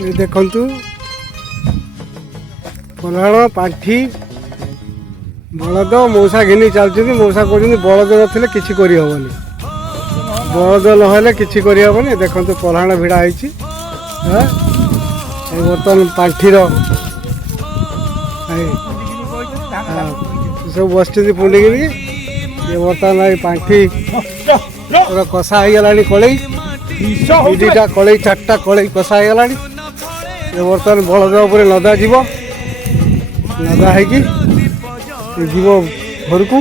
ये देखंतु पलाण पाठी बलद मौसा घिनी चलती मौसा कहते बलद नथिले किछि करि हबनी बलद नहले किछि करि हबनी देखंतु पलाण भिड़ा होईछि बर्तमान पाठीर सब बसती पुलिकी ये बर्तमान पाठी पूरा कषा हो गला कड़े दुईटा कड़े चार्टा कड़े कषा हो गला ये बर्तमान बलद उपर लदा जीव लदा है जीव घर को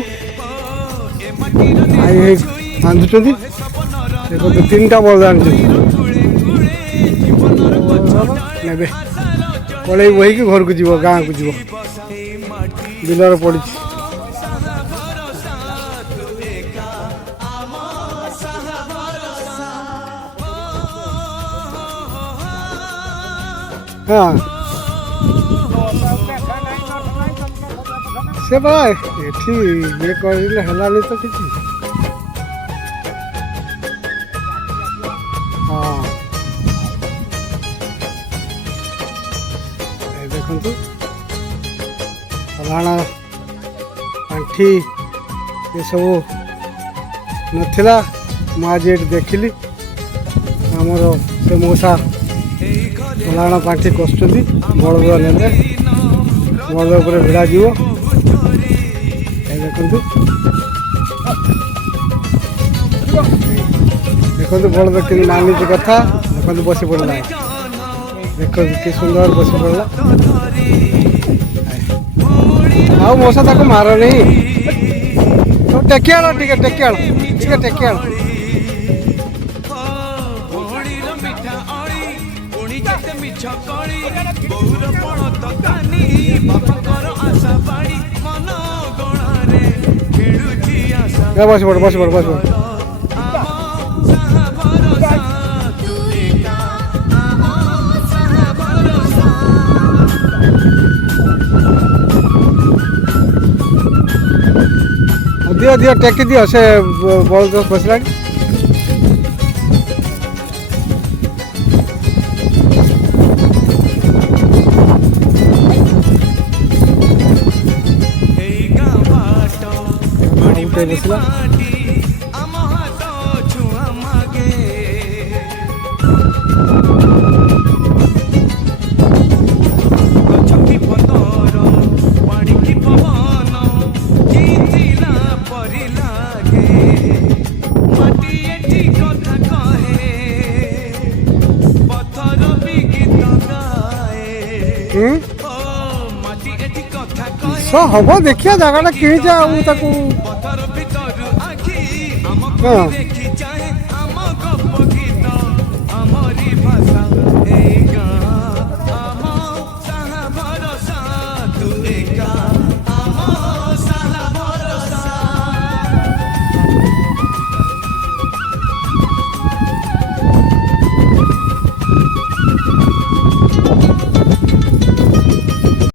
बांधुं देखो तीन टा बलद आने कड़े बोही घर को जीव गाँ को जीव बिलर पड़ी हाँ से बा एठी ये कहले हलानी तो किछि हाँ ए देखंतु फलाना पाठी ये सब नथिला आज ये देखिली आमर से मौसा फलाना पाठी कषुँच बलद ने बलद उपर भिड़ा जीव देखु देखु बलद कि मानी कथा देखो बसी पड़ा देख कि सुंदर बसी पड़ा आ मौसा ताको मार नहीं टेकियाल टे टेकियाल बस पड़ बस पड़ बस पड़ दियो दियो टेकी दियो से बल तो बसला बसला हम देखिए जगह कि हाँ